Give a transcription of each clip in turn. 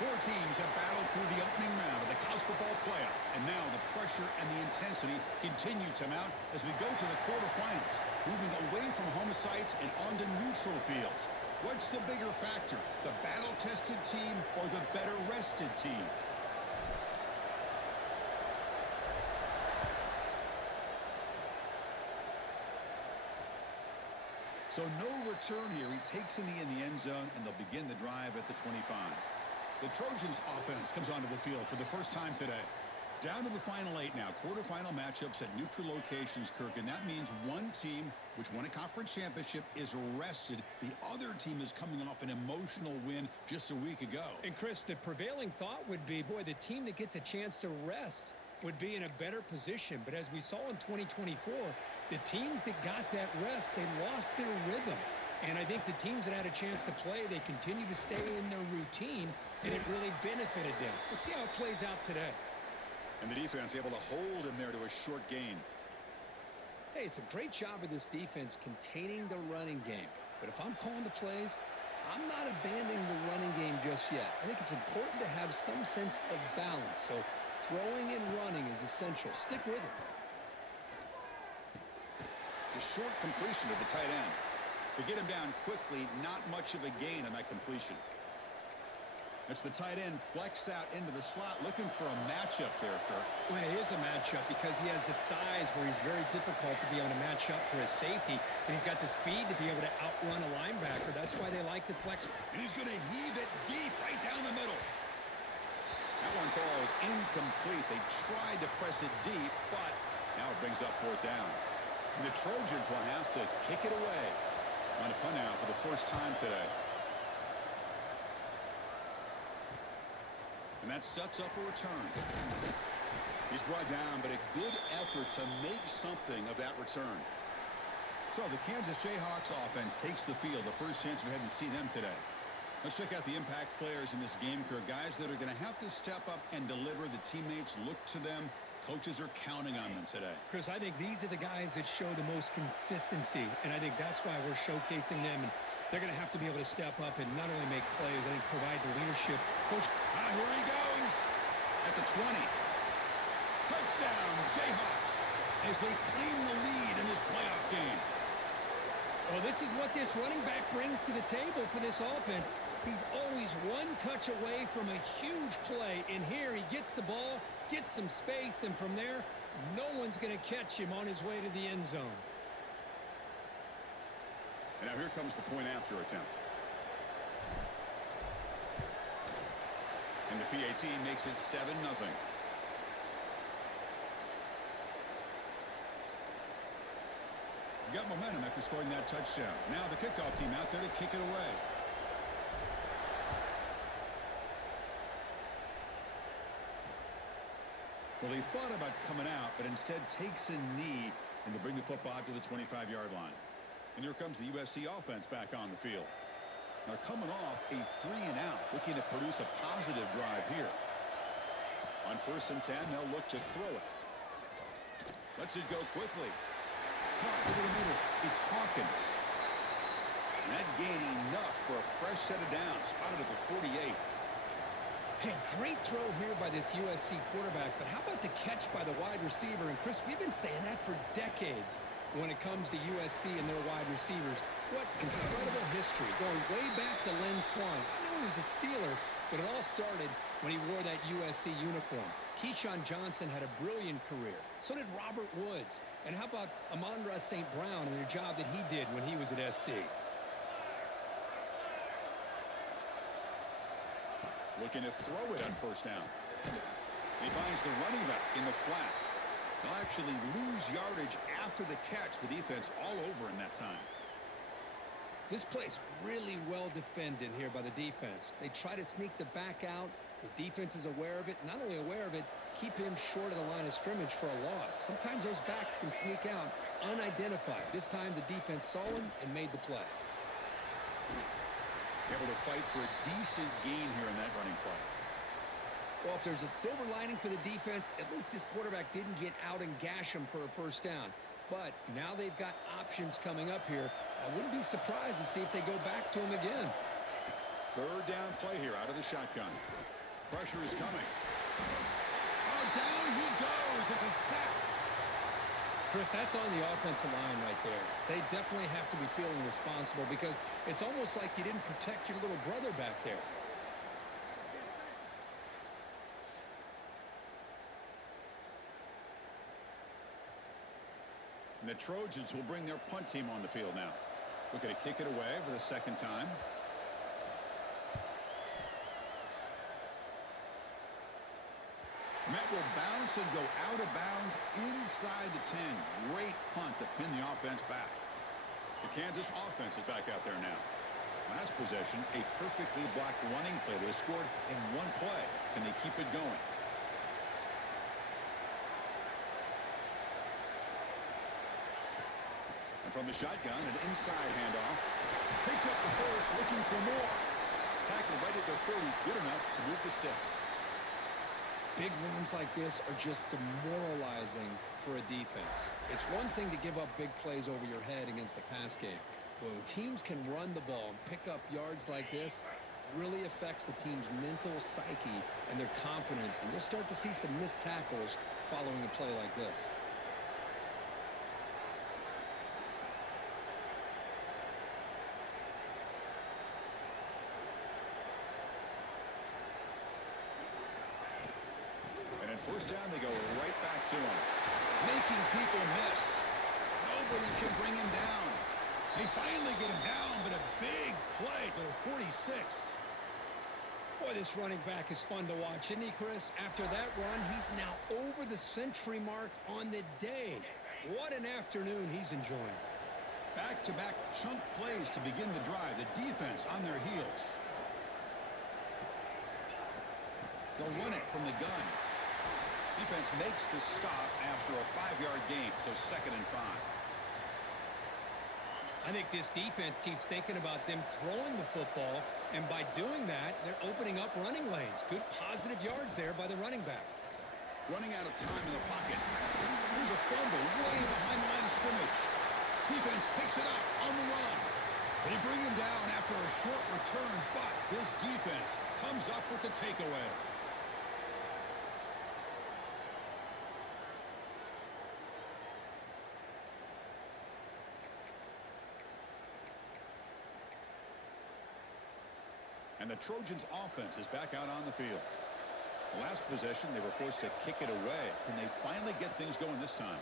Four teams have battled through the opening round of the college football playoff, and now the pressure and the intensity continue to mount as we go to the quarterfinals, moving away from home sites and onto neutral fields. What's the bigger factor, the battle-tested team or the better-rested team? So no return here. He takes a knee in the end zone, and they'll begin the drive at the 25. The Trojans offense comes onto the field for the first time today. Down to the final 8 now. Quarterfinal matchups at neutral locations, Kirk, and that means one team, which won a conference championship, is rested. The other team is coming off an emotional win just a week ago. And, Chris, the prevailing thought would be, boy, the team that gets a chance to rest would be in a better position. But as we saw in 2024, the teams that got that rest, they lost their rhythm. And I think the teams that had a chance to play, they continue to stay in their routine, and it really benefited them. Let's see how it plays out today. And the defense able to hold him there to a short gain. Hey, it's a great job of this defense containing the running game. But if I'm calling the plays, I'm not abandoning the running game just yet. I think it's important to have some sense of balance. So throwing and running is essential. Stick with it. The short completion to the tight end. To get him down quickly, not much of a gain on that completion. It's the tight end flexed out into the slot, looking for a matchup there, Kirk. Well, it is a matchup because he has the size where he's very difficult to be able to match up for his safety, and he's got the speed to be able to outrun a linebacker. That's why they like to flex. And he's going to heave it deep right down the middle. That one falls incomplete. They tried to press it deep, but now it brings up fourth down. And the Trojans will have to kick it away. On a punt now for the first time today. And that sets up a return. He's brought down, but a good effort to make something of that return. So the Kansas Jayhawks offense takes the field. The first chance we had to see them today. Let's check out the impact players in this game, Kirk. Guys that are going to have to step up and deliver. The teammates look to them. Coaches are counting on them today. Chris, I think these are the guys that show the most consistency, and I think that's why we're showcasing them. And they're going to have to be able to step up and not only make plays, I think provide the leadership. Coach, here he goes at the 20. Touchdown, Jayhawks, as they claim the lead in this playoff game. Well, this is what this running back brings to the table for this offense. He's always one touch away from a huge play, and here he gets the ball, gets some space, and from there, no one's going to catch him on his way to the end zone. And now here comes the point after attempt. And the PAT makes it 7-0. Got momentum after scoring that touchdown. Now the kickoff team out there to kick it away. Well, he thought about coming out, but instead takes a knee and to bring the football out to the 25-yard line. And here comes the USC offense back on the field. Now coming off a 3-and-out, looking to produce a positive drive here. On 1st and 10, they'll look to throw it. Lets it go quickly. Caught over the middle. It's Hawkins. And that gained enough for a fresh set of downs. Spotted at the 48. Hey, great throw here by this USC quarterback, but how about the catch by the wide receiver? And, Chris, we've been saying that for decades when it comes to USC and their wide receivers. What incredible history, going way back to Len Swan. I know he was a Steeler, but it all started when he wore that USC uniform. Keyshawn Johnson had a brilliant career. So did Robert Woods. And how about Amon-Ra St. Brown and the job that he did when he was at SC? Looking to throw it on 1st down. He finds the running back in the flat. They'll actually lose yardage after the catch. The defense all over in that time. This play's really well defended here by the defense. They try to sneak the back out. The defense is aware of it. Not only aware of it, keep him short of the line of scrimmage for a loss. Sometimes those backs can sneak out unidentified. This time the defense saw him and made the play. Able to fight for a decent gain here in that running play. Well, if there's a silver lining for the defense, at least this quarterback didn't get out and gash him for a 1st down. But now they've got options coming up here. I wouldn't be surprised to see if they go back to him again. Third down play here out of the shotgun. Pressure is coming. Oh, down he goes. It's a sack. Chris, that's on the offensive line right there. They definitely have to be feeling responsible because it's almost like you didn't protect your little brother back there. And the Trojans will bring their punt team on the field now. Looking to kick it away for the second time. Met will bounce and go out of bounds inside the 10. Great punt to pin the offense back. The Kansas offense is back out there now. Last possession, a perfectly blocked running play that was scored in one play. Can they keep it going? And from the shotgun, an inside handoff. Picks up the first, looking for more. Tackle right at the 30, good enough to move the sticks. Big runs like this are just demoralizing for a defense. It's one thing to give up big plays over your head against the pass game. But when teams can run the ball and pick up yards like this, it really affects the team's mental psyche and their confidence. And you'll start to see some missed tackles following a play like this. First down, they go right back to him. Making people miss. Nobody can bring him down. They finally get him down, but a big play to the 46. Boy, this running back is fun to watch, isn't he, Chris? After that run, he's now over the century mark on the day. What an afternoon he's enjoying. Back-to-back chunk plays to begin the drive. The defense on their heels. They'll run it from the gun. Defense makes the stop after a 5-yard gain, so 2nd and 5. I think this defense keeps thinking about them throwing the football, and by doing that, they're opening up running lanes. Good positive yards there by the running back. Running out of time in the pocket. Here's a fumble way behind the line of scrimmage. Defense picks it up on the run. They bring him down after a short return, but this defense comes up with the takeaway. And the Trojans' offense is back out on the field. The last possession, they were forced to kick it away. Can they finally get things going this time?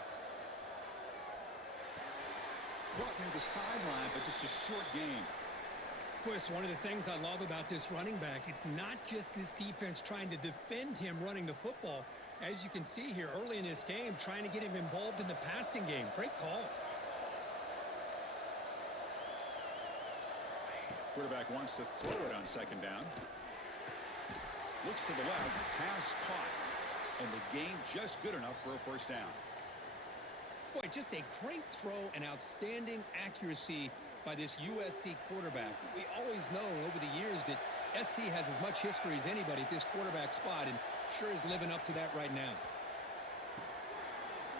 Caught near the sideline, but just a short gain. Chris, one of the things I love about this running back, it's not just this defense trying to defend him running the football. As you can see here early in this game, trying to get him involved in the passing game. Great call. Quarterback wants to throw it on 2nd down. Looks to the left, pass caught. And the gain just good enough for a 1st down. Boy, just a great throw and outstanding accuracy by this USC quarterback. We always know over the years that SC has as much history as anybody at this quarterback spot, and sure is living up to that right now.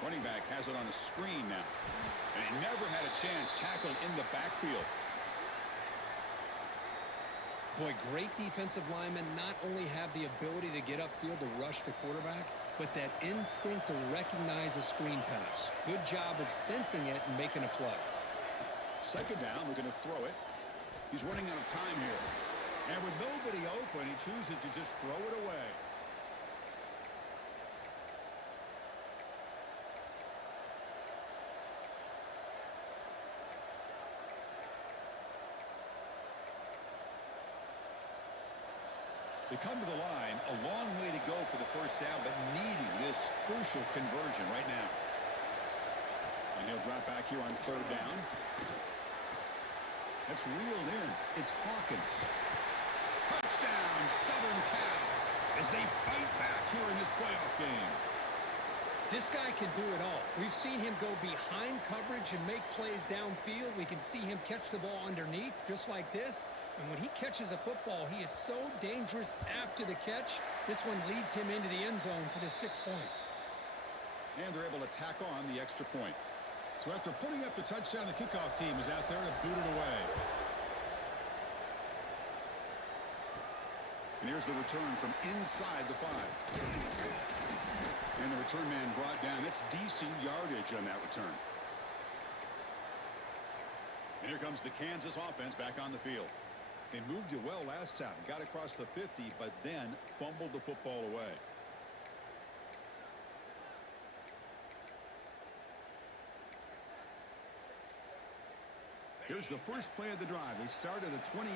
Running back has it on the screen now. And he never had a chance tackled in the backfield. Boy, great defensive linemen not only have the ability to get upfield to rush the quarterback, but that instinct to recognize a screen pass. Good job of sensing it and making a play. 2nd down, we're going to throw it. He's running out of time here. And with nobody open, he chooses to just throw it away. They come to the line, a long way to go for the 1st down, but needing this crucial conversion right now. And he'll drop back here on 3rd down. That's reeled in. It's Hawkins. Touchdown, Southern Cal, as they fight back here in this playoff game. This guy can do it all. We've seen him go behind coverage and make plays downfield. We can see him catch the ball underneath, just like this. And when he catches a football, he is so dangerous after the catch. This one leads him into the end zone for the 6 points. And they're able to tack on the extra point. So after putting up the touchdown, the kickoff team is out there to boot it away. And here's the return from inside the 5. And the return man brought down. That's decent yardage on that return. And here comes the Kansas offense back on the field. They moved it well last time. Got across the 50, but then fumbled the football away. Here's the first play of the drive. They start at the 28.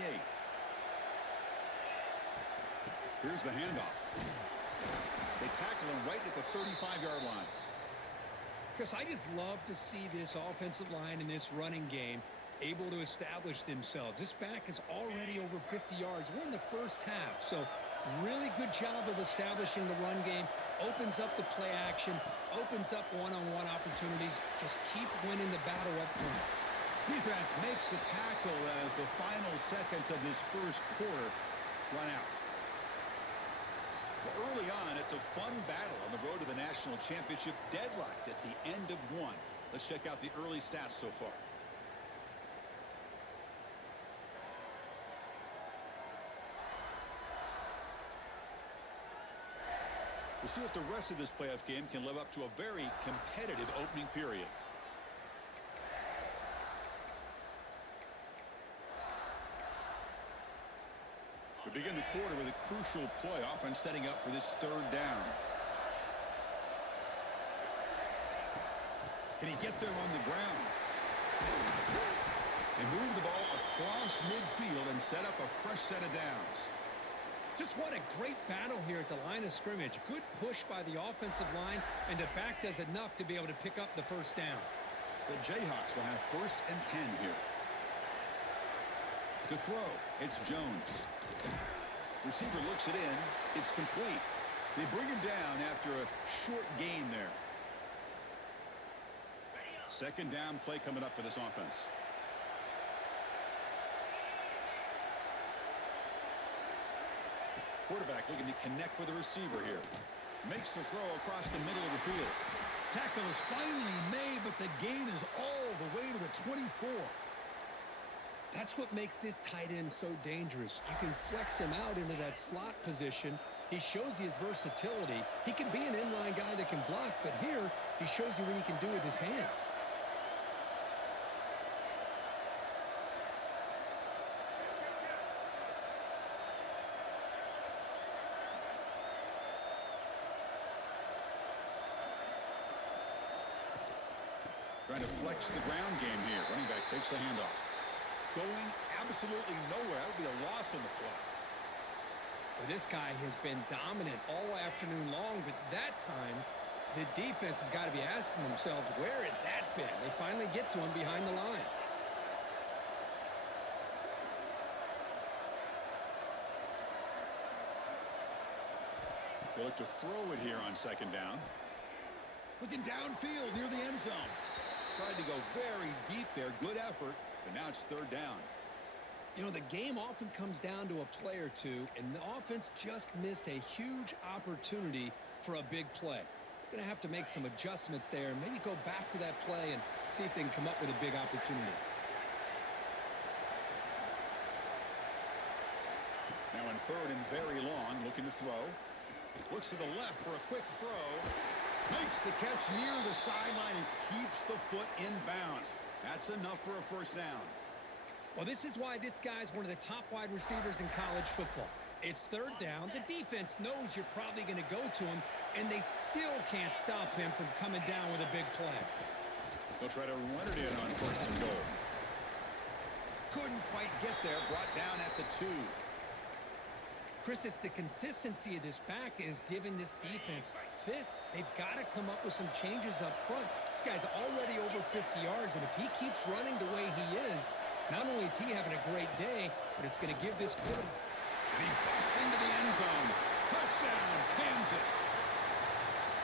Here's the handoff. They tackle him right at the 35-yard line. Chris, I just love to see this offensive line in this running game able to establish themselves. This back is already over 50 yards. We're in the first half, so really good job of establishing the run game. Opens up the play action, opens up one-on-one opportunities. Just keep winning the battle up front. Defense makes the tackle as the final seconds of this first quarter run out. Well, early on, it's a fun battle on the road to the national championship, deadlocked at the end of one. Let's check out the early stats so far. We'll see if the rest of this playoff game can live up to a very competitive opening period. We begin the quarter with a crucial play, offense setting up for this third down. Can he get there on the ground? They move the ball across midfield and set up a fresh set of downs. Just what a great battle here at the line of scrimmage. Good push by the offensive line, and the back does enough to be able to pick up the first down. The Jayhawks will have 1st and 10 here. To throw, it's Jones. Receiver looks it in. It's complete. They bring him down after a short gain there. Second down play coming up for this offense. Quarterback looking to connect with the receiver here. Makes the throw across the middle of the field. Tackle is finally made, but the gain is all the way to the 24. That's what makes this tight end so dangerous. You can flex him out into that slot position. He shows you his versatility. He can be an inline guy that can block, but here he shows you what he can do with his hands. Trying to flex the ground game here. Running back takes the handoff. Going absolutely nowhere. That would be a loss on the play. Well, this guy has been dominant all afternoon long, but that time the defense has got to be asking themselves, where has that been? They finally get to him behind the line. They look to throw it here on second down. Looking downfield near the end zone. Tried to go very deep there. Good effort, but now it's third down. You know, the game often comes down to a play or two, and the offense just missed a huge opportunity for a big play. Going to have to make some adjustments there and maybe go back to that play and see if they can come up with a big opportunity. Now in third and very long, looking to throw. Looks to the left for a quick throw. Makes the catch near the sideline and keeps the foot in bounds. That's enough for a first down. Well, this is why this guy's one of the top wide receivers in college football. It's third down. The defense knows you're probably going to go to him, and they still can't stop him from coming down with a big play. They'll try to run it in on first and goal. Couldn't quite get there. Brought down at the 2. Chris, it's the consistency of this back is giving this defense fits. They've got to come up with some changes up front. This guy's already over 50 yards, and if he keeps running the way he is, not only is he having a great day, but it's going to give this quarter. And he busts into the end zone. Touchdown, Kansas.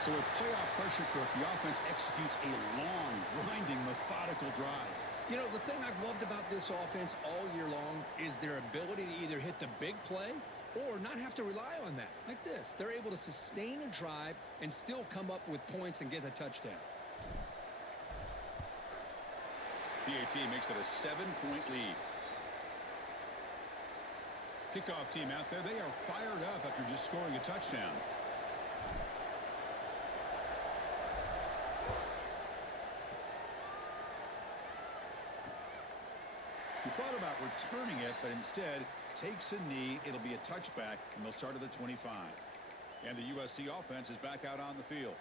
So with playoff pressure, Kirk, the offense executes a long, grinding, methodical drive. You know, the thing I've loved about this offense all year long is their ability to either hit the big play or not have to rely on that. Like this, they're able to sustain a drive and still come up with points and get a touchdown. PAT makes it a 7-point lead. Kickoff team out there, they are fired up after just scoring a touchdown. He thought about returning it, but instead takes a knee. It'll be a touchback, and they'll start at the 25. And the USC offense is back out on the field.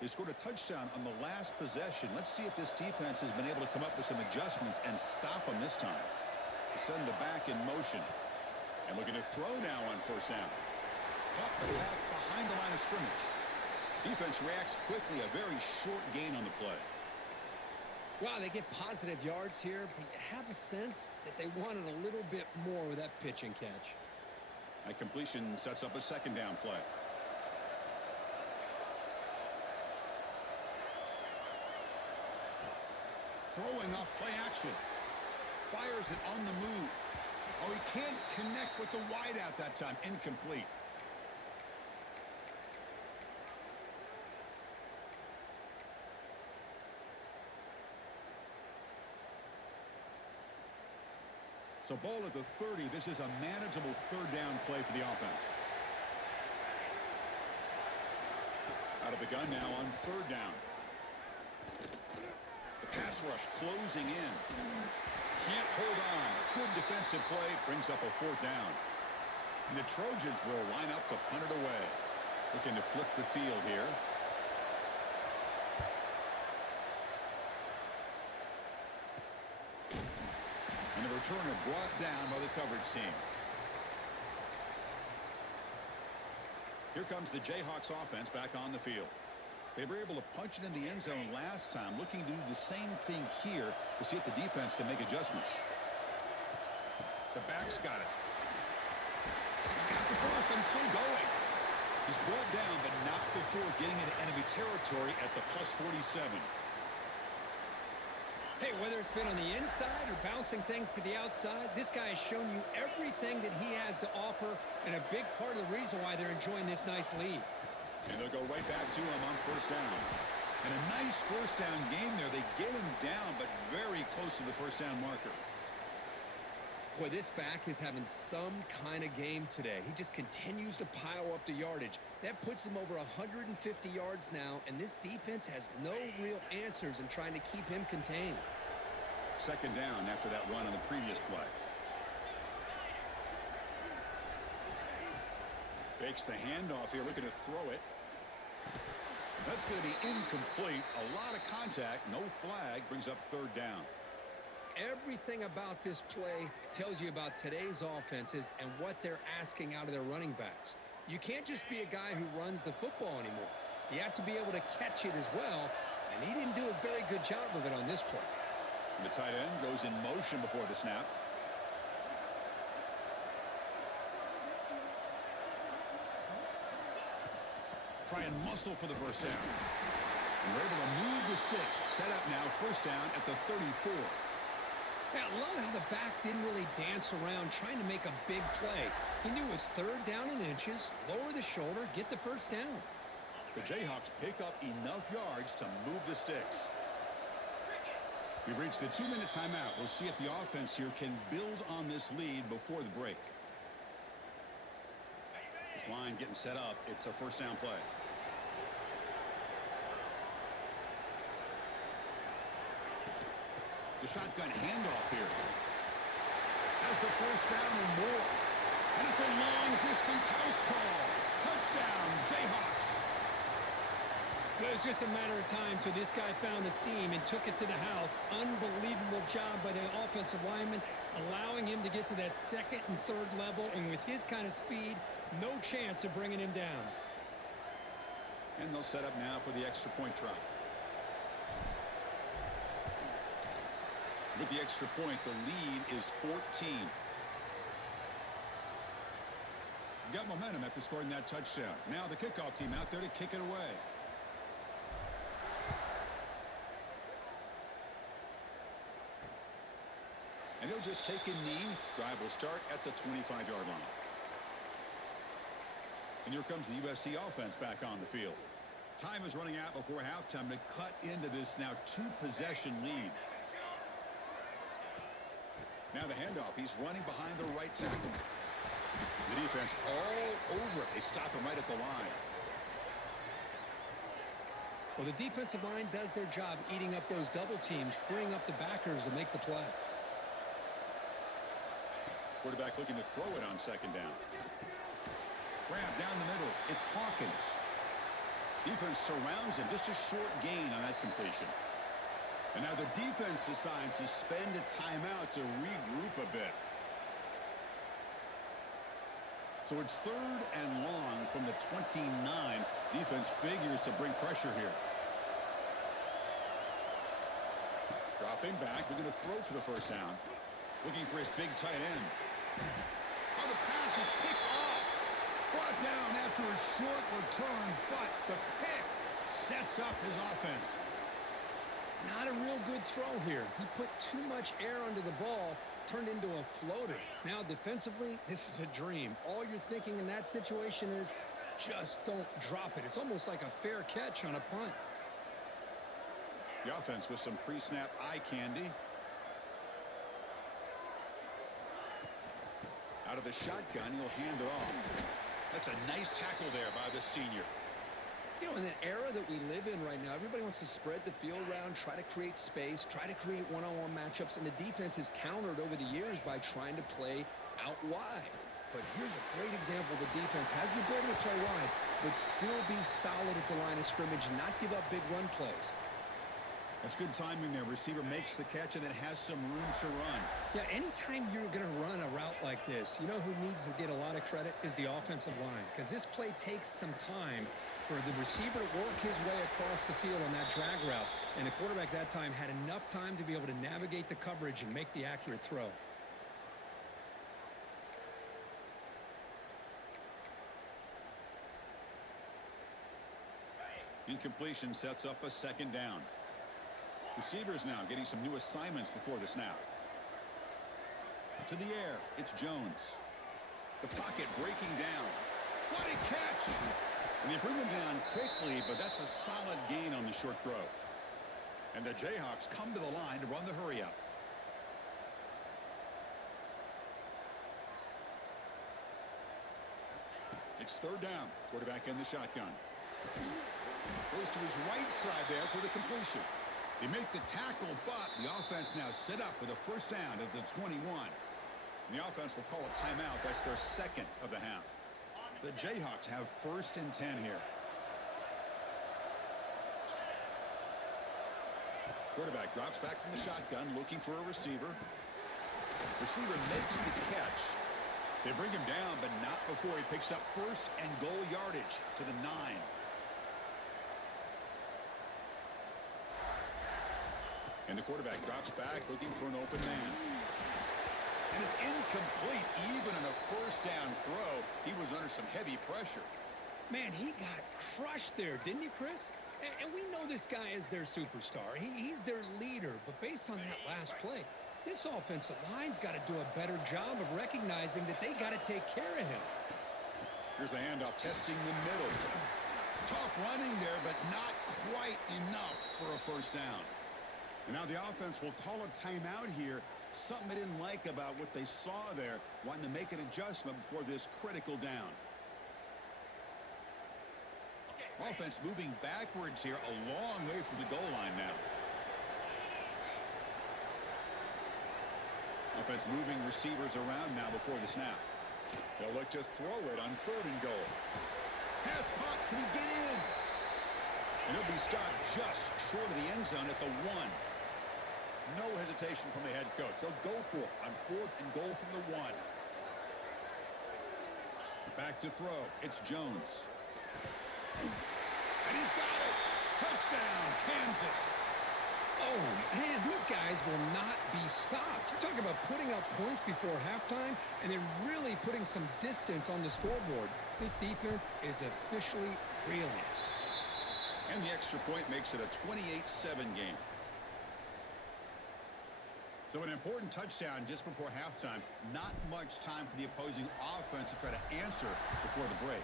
They scored a touchdown on the last possession. Let's see if this defense has been able to come up with some adjustments and stop them this time. Send the back in motion. And looking to throw now on first down. Caught by the back behind the line of scrimmage. Defense reacts quickly. A very short gain on the play. Wow, they get positive yards here, but you have a sense that they wanted a little bit more with that pitch and catch. That completion sets up a second down play. Throwing off play action. Fires it on the move. Oh, he can't connect with the wideout that time. Incomplete. So ball at the 30. This is a manageable third down play for the offense. Out of the gun now on third down. The pass rush closing in. Can't hold on. Good defensive play brings up a fourth down. And the Trojans will line up to punt it away. Looking to flip the field here. And the returner brought down by the coverage team. Here comes the Jayhawks offense back on the field. They were able to punch it in the end zone last time, looking to do the same thing here to see if the defense can make adjustments. The back's got it. He's got the first and still going. He's brought down, but not before getting into enemy territory at the +47. Hey, whether it's been on the inside or bouncing things to the outside, this guy has shown you everything that he has to offer, and a big part of the reason why they're enjoying this nice lead. And they'll go right back to him on first down. And a nice first down game there. They get him down, but very close to the first down marker. Boy, this back is having some kind of game today. He just continues to pile up the yardage. That puts him over 150 yards now, and this defense has no real answers in trying to keep him contained. Second down after that run on the previous play. Fakes the handoff here, looking to throw it. That's going to be incomplete. A lot of contact, no flag, brings up third down. Everything about this play tells you about today's offenses and what they're asking out of their running backs. You can't just be a guy who runs the football anymore. You have to be able to catch it as well, and he didn't do a very good job of it on this play. And the tight end goes in motion before the snap. Try and muscle for the first down. And we're able to move the sticks. Set up now, first down at the 34. Yeah, I love how the back didn't really dance around trying to make a big play. He knew it's third down in inches, lower the shoulder, get the first down. The Jayhawks pick up enough yards to move the sticks. We've reached the 2-minute timeout. We'll see if the offense here can build on this lead before the break. This line getting set up. It's a first down play. The shotgun handoff here. Has the first down and more. And it's a long-distance house call. Touchdown, Jayhawks. It was just a matter of time till this guy found the seam and took it to the house. Unbelievable job by the offensive lineman, allowing him to get to that second and third level. And with his kind of speed, no chance of bringing him down. And they'll set up now for the extra point try. With the extra point, the lead is 14. Got momentum after scoring that touchdown. Now the kickoff team out there to kick it away. And he'll just take a knee. Drive will start at the 25-yard line. And here comes the USC offense back on the field. Time is running out before halftime to cut into this now two-possession lead. Now the handoff. He's running behind the right tackle. The defense all over it. They stop him right at the line. Well, the defensive line does their job eating up those double teams, freeing up the backers to make the play. Quarterback looking to throw it on second down. Grab down the middle. It's Hawkins. Defense surrounds him. Just a short gain on that completion. And now the defense decides to spend a timeout to regroup a bit. So it's 3rd and long from the 29. Defense figures to bring pressure here. Dropping back, looking to throw for the first down. Looking for his big tight end. Oh, the pass is picked off. Brought down after a short return, but the pick sets up his offense. Not a real good throw here. He put too much air under the ball, turned into a floater. Now, defensively, this is a dream. All you're thinking in that situation is just don't drop it. It's almost like a fair catch on a punt. The offense with some pre-snap eye candy. Out of the shotgun, he'll hand it off. That's a nice tackle there by the senior. You know, in the era that we live in right now, everybody wants to spread the field around, try to create space, try to create one-on-one matchups, and the defense is countered over the years by trying to play out wide. But here's a great example. The defense has the ability to play wide, but still be solid at the line of scrimmage, not give up big run plays. That's good timing there. Receiver makes the catch and then has some room to run. Yeah, anytime you're going to run a route like this, you know who needs to get a lot of credit is the offensive line, because this play takes some time for the receiver to work his way across the field on that drag route, and the quarterback that time had enough time to be able to navigate the coverage and make the accurate throw. Incompletion sets up a second down. Receivers now getting some new assignments before the snap. To the air, it's Jones. The pocket breaking down. What a catch! And they bring him down quickly, but that's a solid gain on the short throw. And the Jayhawks come to the line to run the hurry up. It's 3rd down. Quarterback in the shotgun. Goes to his right side there for the completion. They make the tackle, but the offense now set up with a first down at the 21. And the offense will call a timeout. That's their 2nd of the half. The Jayhawks have 1st and 10 here. Quarterback drops back from the shotgun, looking for a receiver. Receiver makes the catch. They bring him down, but not before he picks up 1st and goal yardage to the 9. And the quarterback drops back, looking for an open man. And it's incomplete. Even in a first down throw, he was under some heavy pressure. Man, he got crushed there, didn't he, Chris? And we know this guy is their superstar. He's their leader. But based on that last play, this offensive line's got to do a better job of recognizing that they got to take care of him. Here's the handoff, testing the middle. Tough running there, but not quite enough for a first down. And now the offense will call a timeout here. Something they didn't like about what they saw there, wanting to make an adjustment before this critical down. Offense moving backwards here, a long way from the goal line now. Offense moving receivers around now before the snap. They'll look to throw it on 3rd and goal. Pass caught, can he get in? And he'll be stopped just short of the end zone at the 1. No hesitation from the head coach. They'll go for it on 4th and goal from the 1. Back to throw. It's Jones. And he's got it. Touchdown, Kansas. Oh, man, these guys will not be stopped. You're talking about putting up points before halftime and then really putting some distance on the scoreboard. This defense is officially reeling. And the extra point makes it a 28-7 game. So an important touchdown just before halftime. Not much time for the opposing offense to try to answer before the break.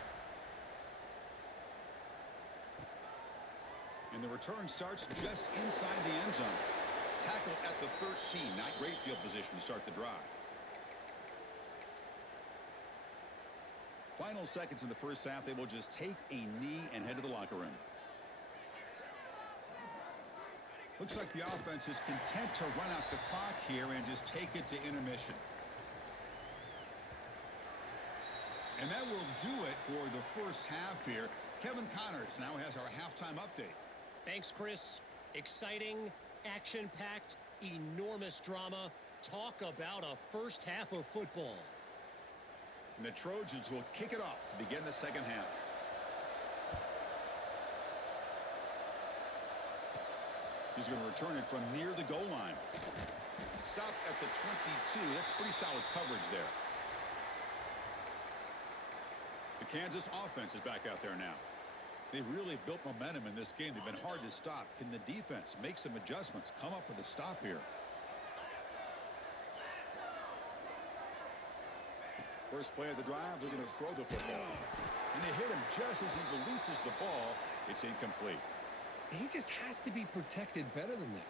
And the return starts just inside the end zone. Tackle at the 13. Not great field position to start the drive. Final seconds in the first half, they will just take a knee and head to the locker room. Looks like the offense is content to run out the clock here and just take it to intermission. And that will do it for the first half here. Kevin Connors now has our halftime update. Thanks, Chris. Exciting, action-packed, enormous drama. Talk about a first half of football. And the Trojans will kick it off to begin the second half. He's going to return it from near the goal line. Stop at the 22. That's pretty solid coverage there. The Kansas offense is back out there now. They've really built momentum in this game. They've been hard to stop. Can the defense make some adjustments, come up with a stop here? First play of the drive, they're going to throw the football. And they hit him just as he releases the ball. It's incomplete. He just has to be protected better than that.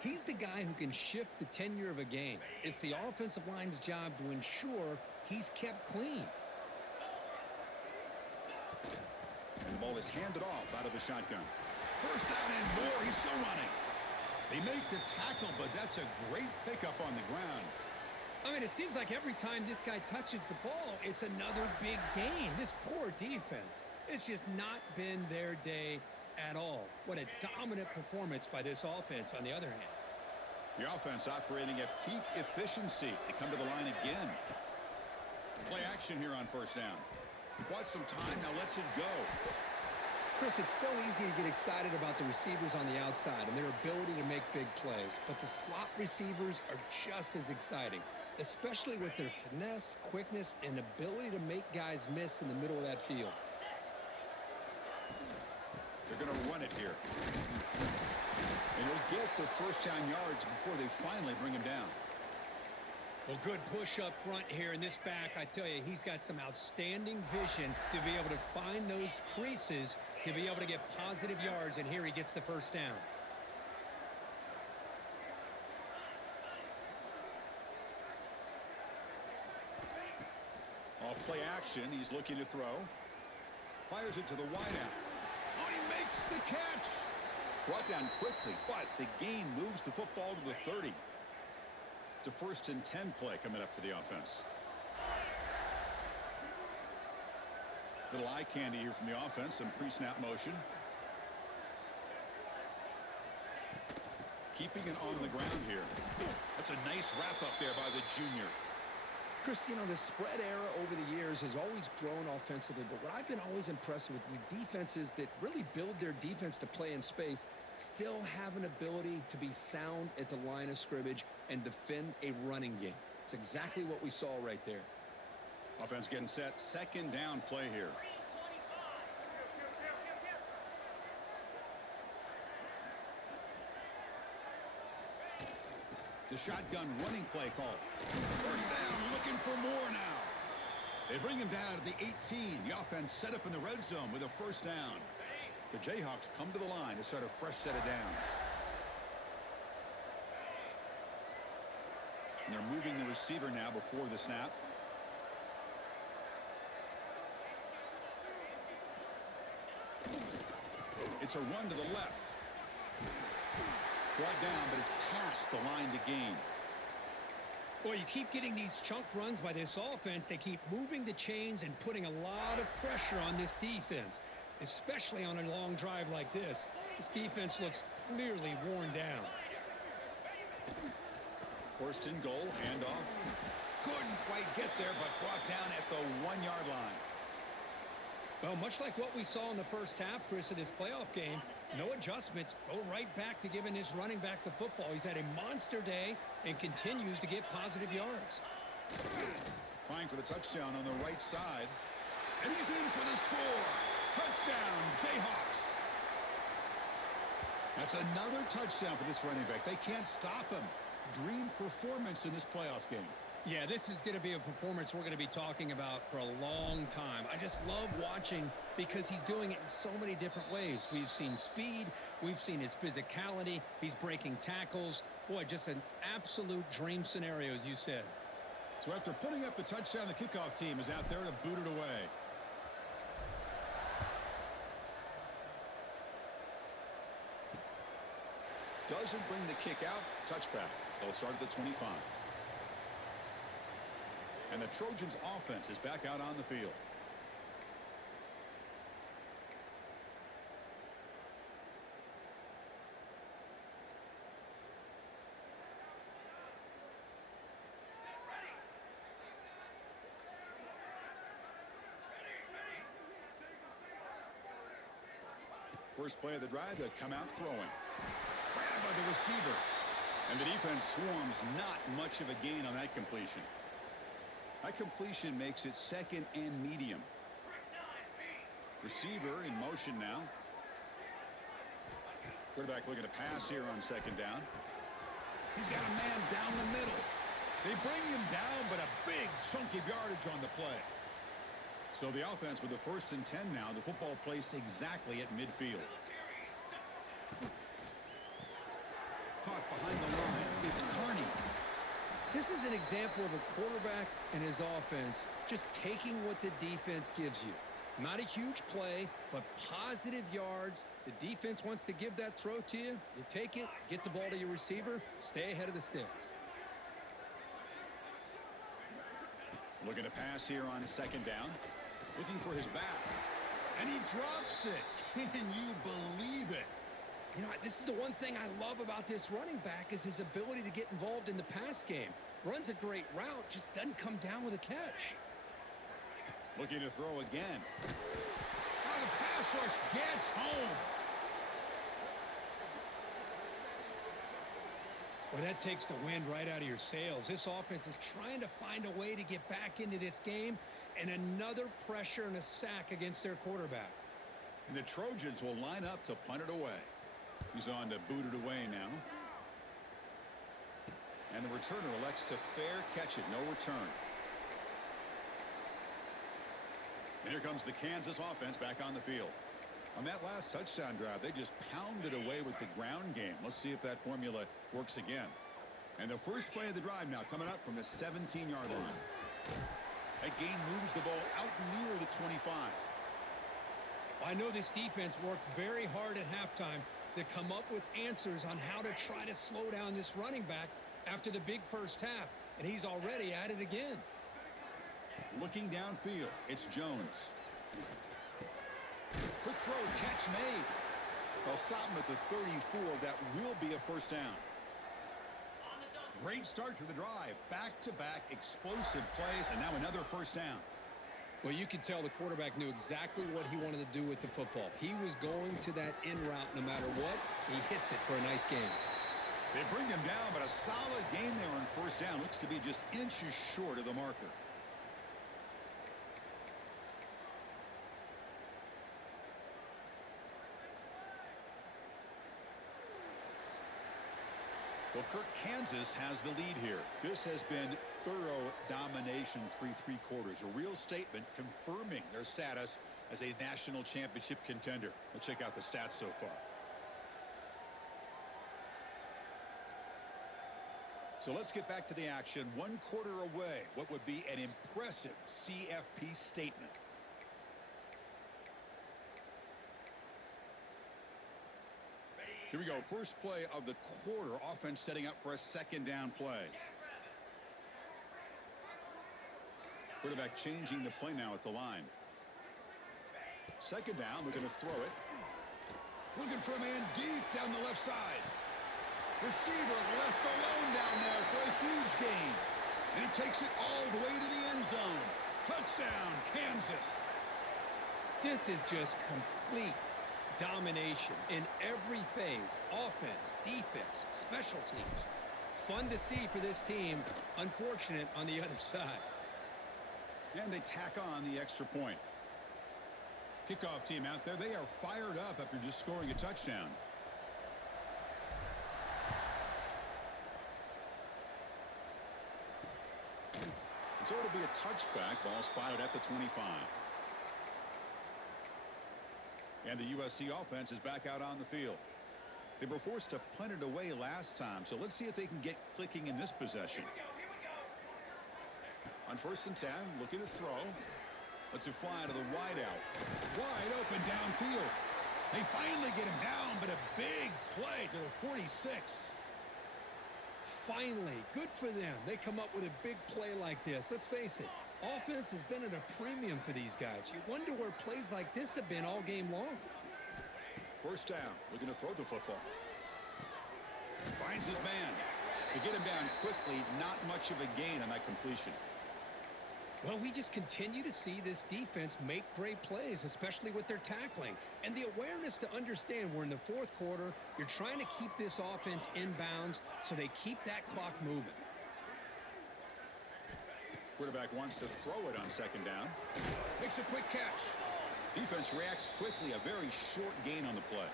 He's the guy who can shift the tenure of a game. It's the offensive line's job to ensure he's kept clean. And the ball is handed off out of the shotgun. First down and more. He's still running. They make the tackle, but that's a great pickup on the ground. I mean, it seems like every time this guy touches the ball, it's another big gain. This poor defense, it's just not been their day at all. What a dominant performance by this offense on the other hand. The offense operating at peak efficiency. They come to the line again. Play action here on first down. He bought some time, now lets it go. Chris, it's so easy to get excited about the receivers on the outside and their ability to make big plays, but the slot receivers are just as exciting, especially with their finesse, quickness, and ability to make guys miss in the middle of that field. They're going to run it here. And he'll get the first down yards before they finally bring him down. Well, good push up front here in this back. I tell you, he's got some outstanding vision to be able to find those creases to be able to get positive yards, and here he gets the first down. Off play action, he's looking to throw. Fires it to the wideout. Oh, he makes the catch. Brought down quickly, but the gain moves the football to the 30. It's a 1st and 10 play coming up for the offense. Little eye candy here from the offense, some pre-snap motion. Keeping it on the ground here. That's a nice wrap up there by the junior. Chris, you know, the spread era over the years has always grown offensively, but what I've been always impressed with defenses that really build their defense to play in space still have an ability to be sound at the line of scrimmage and defend a running game. It's exactly what we saw right there. Offense getting set. Second down play here. The shotgun running play call. First down, looking for more now. They bring him down to the 18. The offense set up in the red zone with a first down. The Jayhawks come to the line to start a fresh set of downs. And they're moving the receiver now before the snap. It's a run to the left. Brought down, but it's past the line to gain. Well, you keep getting these chunk runs by this offense. They keep moving the chains and putting a lot of pressure on this defense, especially on a long drive like this. This defense looks clearly worn down. First and goal, handoff. Couldn't quite get there, but brought down at the 1-yard line. Well, much like what we saw in the first half, Chris, in this playoff game, no adjustments. Go right back to giving his running back the football. He's had a monster day and continues to get positive yards. Trying for the touchdown on the right side. And he's in for the score. Touchdown, Jayhawks. That's another touchdown for this running back. They can't stop him. Dream performance in this playoff game. Yeah, this is going to be a performance we're going to be talking about for a long time. I just love watching because he's doing it in so many different ways. We've seen speed. We've seen his physicality. He's breaking tackles. Boy, just an absolute dream scenario, as you said. So after putting up the touchdown, the kickoff team is out there to boot it away. Doesn't bring the kick out. Touchback. They'll start at the 25. And the Trojans offense is back out on the field. First play of the drive, they come out throwing. Grabbed by the receiver. And the defense swarms, not much of a gain on that completion. That completion makes it second and medium. Receiver in motion now. Quarterback looking to pass here on second down. He's got a man down the middle. They bring him down, but a big chunk of yardage on the play. So the offense with the 1st and 10 now. The football placed exactly at midfield. Caught behind the line. It's Carney. This is an example of a quarterback and his offense just taking what the defense gives you. Not a huge play, but positive yards. The defense wants to give that throw to you. You take it, get the ball to your receiver, stay ahead of the sticks. Looking to pass here on second down. Looking for his back. And he drops it. Can you believe it? You know, this is the one thing I love about this running back is his ability to get involved in the pass game. Runs a great route, just doesn't come down with a catch. Looking to throw again. Oh, the pass rush gets home. Well, that takes the wind right out of your sails. This offense is trying to find a way to get back into this game, and another pressure and a sack against their quarterback. And the Trojans will line up to punt it away. He's on to boot it away now. And the returner elects to fair catch it. No return. And here comes the Kansas offense back on the field. On that last touchdown drive, they just pounded away with the ground game. Let's see if that formula works again. And the first play of the drive now coming up from the 17-yard line. That gain moves the ball out near the 25. I know this defense worked very hard at halftime to come up with answers on how to try to slow down this running back after the big first half, and he's already at it again. Looking downfield, it's Jones. Quick throw, catch made. They'll stop him at the 34. That will be a first down. Great start to the drive. Back-to-back explosive plays, and now another first down. Well, you could tell the quarterback knew exactly what he wanted to do with the football. He was going to that in route no matter what. He hits it for a nice gain. They bring him down, but a solid gain there on first down. Looks to be just inches short of the marker. Well, Kirk, Kansas has the lead here. This has been thorough domination through 3 quarters. A real statement confirming their status as a national championship contender. Let's check out the stats so far. So let's get back to the action. 1 quarter away. What would be an impressive CFP statement. Here we go. First play of the quarter. Offense setting up for a second down play. Quarterback changing the play now at the line. Second down. We're going to throw it. Looking for a man deep down the left side. Receiver left alone down there for a huge gain. And he takes it all the way to the end zone. Touchdown, Kansas. This is just complete domination in every phase. Offense, defense, special teams. Fun to see for this team. Unfortunate on the other side. And they tack on the extra point. Kickoff team out there. They are fired up after just scoring a touchdown. So it'll be a touchback. Ball spotted at the 25. And the USC offense is back out on the field. They were forced to punt it away last time, so let's see if they can get clicking in this possession. On 1st and 10, looking to throw. Lets it fly to the wideout. Wide open downfield. They finally get him down, but a big play to the 46. Finally, good for them. They come up with a big play like this. Let's face it, offense has been at a premium for these guys. You wonder where plays like this have been all game long. 1st down, looking to throw the football. Finds his man. To get him down quickly, not much of a gain on that completion. Well, we just continue to see this defense make great plays, especially with their tackling. And the awareness to understand we're in the 4th quarter, you're trying to keep this offense in bounds so they keep that clock moving. Quarterback wants to throw it on 2nd down. Makes a quick catch. Defense reacts quickly, a very short gain on the play.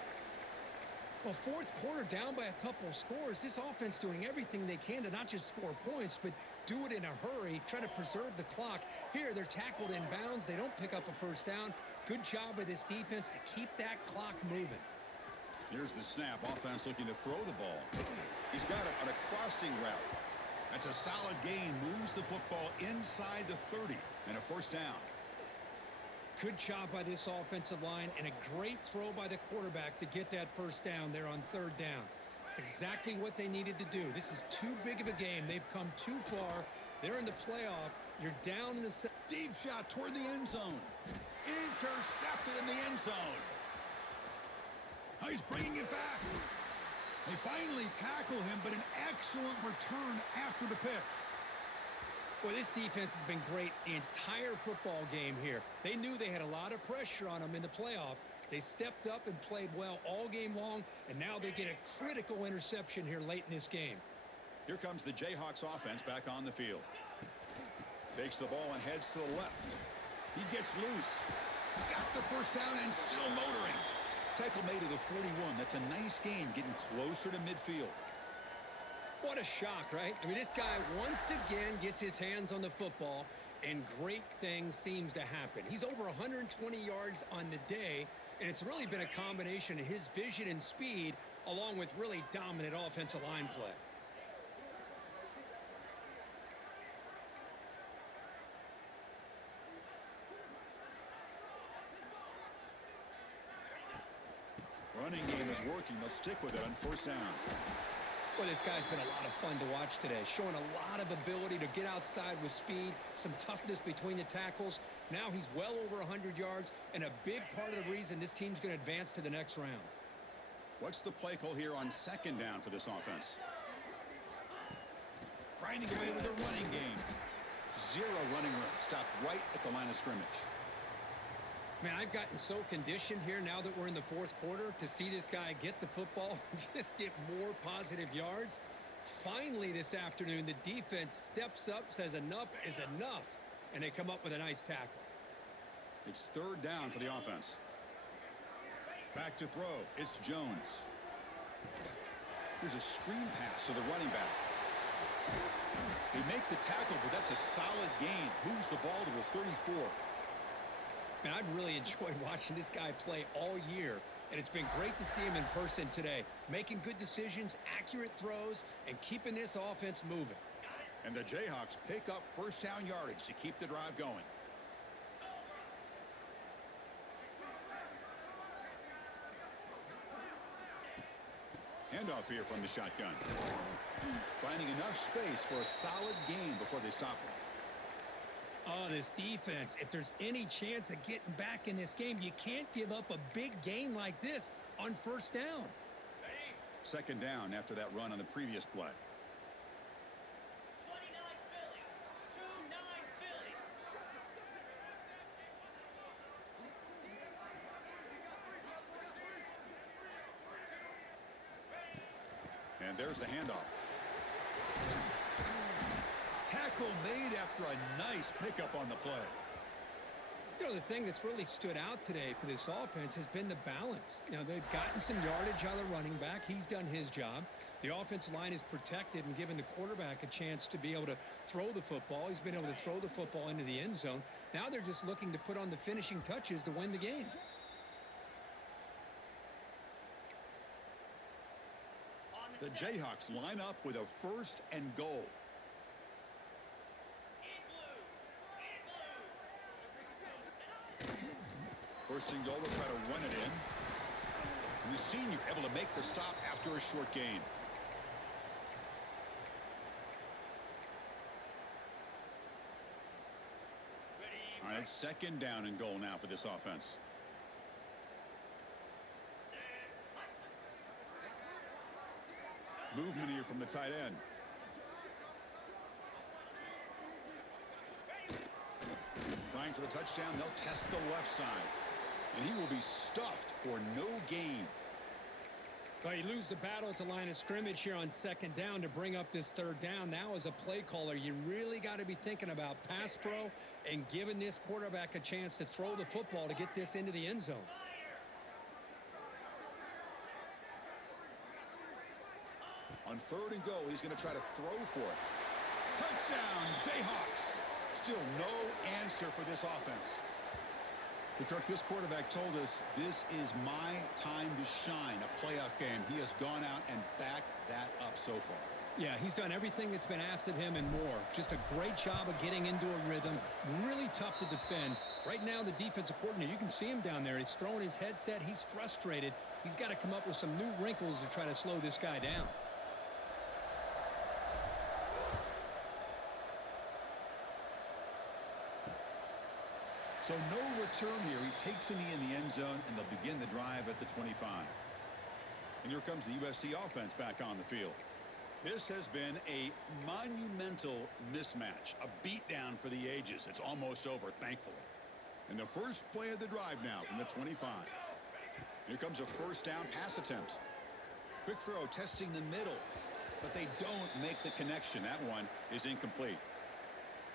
Well, 4th quarter down by a couple of scores. This offense doing everything they can to not just score points, but do it in a hurry, try to preserve the clock. Here, they're tackled in bounds. They don't pick up a 1st down. Good job by this defense to keep that clock moving. Here's the snap. Offense looking to throw the ball. He's got it on a crossing route. That's a solid gain. Moves the football inside the 30 and a 1st down. Good job by this offensive line and a great throw by the quarterback to get that 1st down there on 3rd down. It's exactly what they needed to do. This is too big of a game. They've come too far. They're in the playoff. You're down in the deep shot toward the end zone. Intercepted in the end zone. Oh, he's bringing it back. They finally tackle him, but an excellent return after the pick. Well, this defense has been great the entire football game here. They knew they had a lot of pressure on them in the playoff. They stepped up and played well all game long, and now they get a critical interception here late in this game. Here comes the Jayhawks offense back on the field. Takes the ball and heads to the left. He gets loose. Got the 1st down and still motoring. Tackle made to the 41. That's a nice gain, getting closer to midfield. What a shock, right? I mean, this guy once again gets his hands on the football, and great things seems to happen. He's over 120 yards on the day, and it's really been a combination of his vision and speed along with really dominant offensive line play. Running game is working. They'll stick with it on 1st down. Well, this guy's been a lot of fun to watch today, showing a lot of ability to get outside with speed, some toughness between the tackles. Now he's well over 100 yards, and a big part of the reason this team's going to advance to the next round. What's the play call here on 2nd down for this offense? Grinding away with a running game. 0 running room. Stopped right at the line of scrimmage. Man, I've gotten so conditioned here now that we're in the 4th quarter to see this guy get the football and just get more positive yards. Finally this afternoon, the defense steps up, says enough is enough, and they come up with a nice tackle. It's 3rd down for the offense. Back to throw. It's Jones. Here's a screen pass to the running back. They make the tackle, but that's a solid gain. Moves the ball to the 34. Man, I've really enjoyed watching this guy play all year, and it's been great to see him in person today, making good decisions, accurate throws, and keeping this offense moving. And the Jayhawks pick up 1st down yardage to keep the drive going. Handoff here from the shotgun. Finding enough space for a solid gain before they stop him. Oh, this defense, if there's any chance of getting back in this game, you can't give up a big gain like this on 1st down. 2nd down after that run on the previous play. 29 Philly. 2-9 Philly. And there's the handoff. Tackle made after a nice pickup on the play. You know, the thing that's really stood out today for this offense has been the balance. You know, they've gotten some yardage out of the running back. He's done his job. The offensive line is protected and given the quarterback a chance to be able to throw the football. He's been able to throw the football into the end zone. Now they're just looking to put on the finishing touches to win the game. The Jayhawks line up with a 1st and goal. First and goal, they'll try to run it in. And the senior able to make the stop after a short gain. All right, second down and goal now for this offense. Movement here from the tight end. Trying for the touchdown. They'll test the left side. And he will be stuffed for no gain. Well, you lose the battle at the line of scrimmage here on second down to bring up this third down. Now, as a play caller, you really got to be thinking about pass pro and giving this quarterback a chance to throw the football to get this into the end zone. On third and goal, he's going to try to throw for it. Touchdown, Jayhawks. Still no answer for this offense. But Kirk, this quarterback told us this is my time to shine, a playoff game. He has gone out and backed that up so far. Yeah, he's done everything that's been asked of him and more. Just a great job of getting into a rhythm. Really tough to defend. Right now, the defensive coordinator, you can see him down there. He's throwing his headset. He's frustrated. He's got to come up with some new wrinkles to try to slow this guy down. So no return here. He takes a knee in the end zone, and they'll begin the drive at the 25. And here comes the USC offense back on the field. This has been a monumental mismatch, a beatdown for the ages. It's almost over, thankfully. And the first play of the drive now from the 25. Here comes a first down pass attempt. Quick throw, testing the middle. But they don't make the connection. That one is incomplete.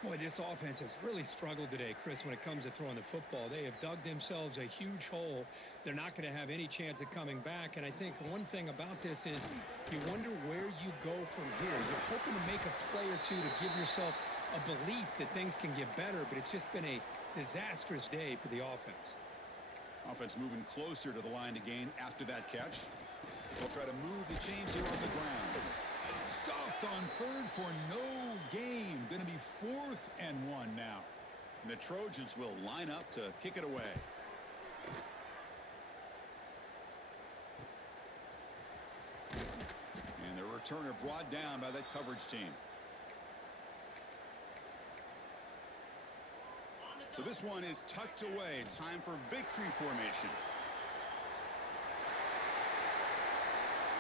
Boy, this offense has really struggled today, Chris, when it comes to throwing the football. They have dug themselves a huge hole. They're not going to have any chance of coming back. And I think one thing about this is you wonder where you go from here. You're hoping to make a play or two to give yourself a belief that things can get better, but it's just been a disastrous day for the offense. Offense moving closer to the line to gain after that catch. They'll try to move the chains here on the ground. Stopped on third for no gain. Going to be 4th and 1 now. And the Trojans will line up to kick it away. And the returner brought down by that coverage team. So this one is tucked away. Time for victory formation.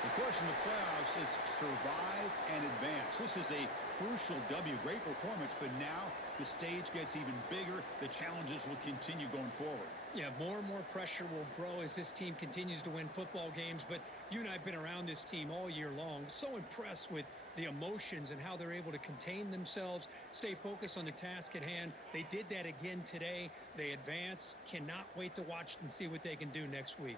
Of course, in the playoffs, it's survive and advance. This is a crucial W. Great performance, but now the stage gets even bigger. The challenges will continue going forward. Yeah, more and more pressure will grow as this team continues to win football games. But you and I have been around this team all year long. So impressed with the emotions and how they're able to contain themselves, stay focused on the task at hand. They did that again today. They advance. Cannot wait to watch and see what they can do next week.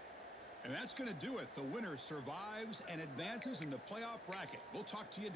And that's going to do it. The winner survives and advances in the playoff bracket. We'll talk to you.